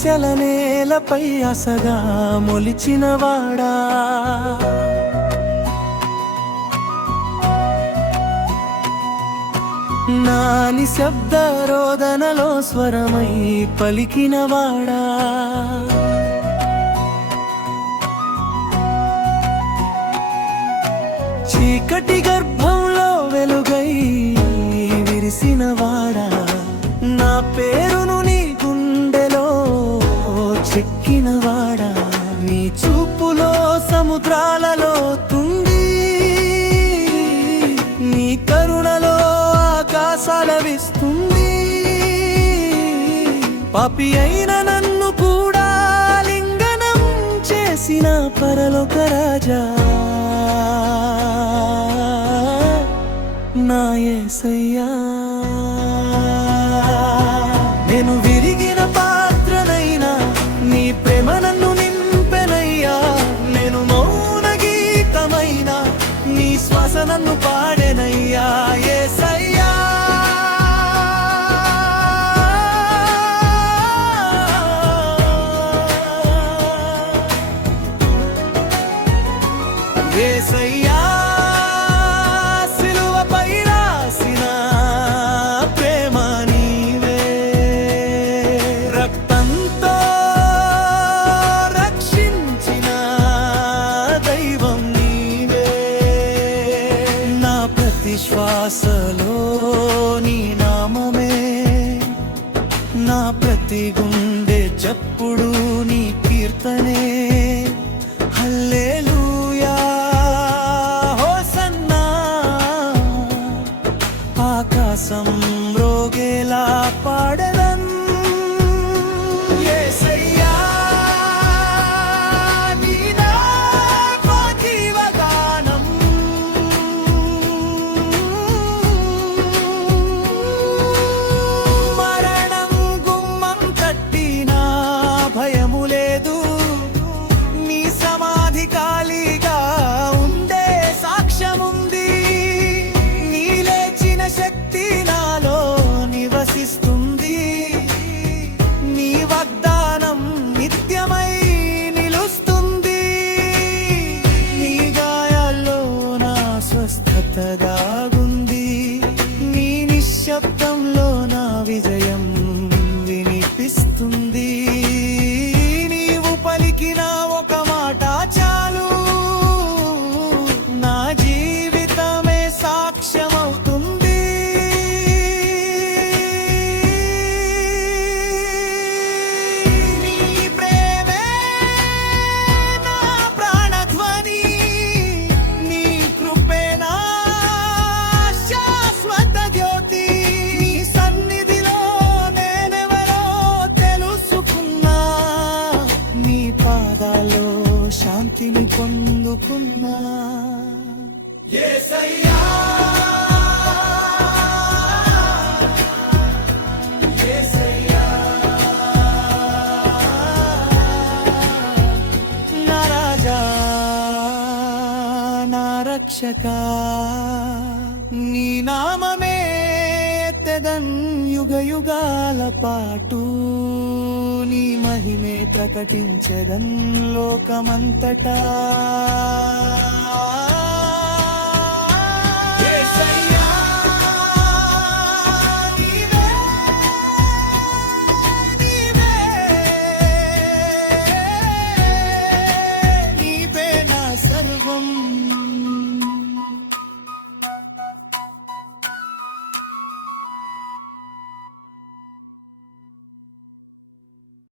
ఆశల నేలపై అసగా మొలిచినవాడా, నా నిశ్శబ్ద రోదనలో స్వరమై పలికినవాడా, చీకటి గర్భంలో వెలుగై విరిసినవాడా, నా పేరును నీ గుండెలో చెక్కినవాడా, నీ చూపులో సముద్రాలలో తుండి, నీ కరుణలో ఆకాశాలవిస్తుంది. పాపి అయిన నన్ను కూడా లింగనం చేసిన పరలోక రాజా, నా యేసయ్యా. నేను విరిగిన పాత్రనైనా నీ ప్రేమ నన్ను నింపెనయ్యా, నేను మౌన గీతమైనా నీ శ్వాస నన్ను పాడెనయ్యా. యేసయ్యా, యేసయ్యా, సిలువపై రాసిన ప్రేమ నీవే, రక్తంతో రక్షించిన దైవం నీవే, నా ప్రతి శ్వాసలో నీ నామమే, నా ప్రతి గుండె చప్పుడు నీ కీర్తనే. హల్లెలూయా, హోసన్నా, ఆకాశం మ్రోగేలా పాడెదన్. యేసయ్యా, నీ నామ జీవగానం, మరణం గుమ్మం తట్టినా భయము లేదు, నీ సమాధి ఖాళీగా ఉండే సాక్ష్యముంది, నీ లేచిన శక్తి నాలో నివసిస్తుంది, నీ వాగ్దానం నిత్యమై నిలుస్తుంది, నీ గాయాల్లో నా స్వస్థత దాగుంది, నీ నిశ్శబ్దంలో నా విజయం వినిపిస్తుంది. నీవు పలికిన ఒక మాట చాలు, నా జీవితమే సాక్ష్యమవుతుంది. నీ ప్రేమే నా ప్రాణధ్వని, నీ కృపే నా శాశ్వత జ్యోతి, నీ సన్నిధిలో నేనెవరో తెలుసుకున్నా, నీ పాదాల్లో శాంతిని పొందుకున్నా. యేసయ్యా, యేసయ్యా, నా రాజా, నా రక్షకా, నీ నామమే ఎత్తెదన్ యుగ యుగాల పాటు, నీ మహిమే ప్రకటించెదన్ లోకమంతటా.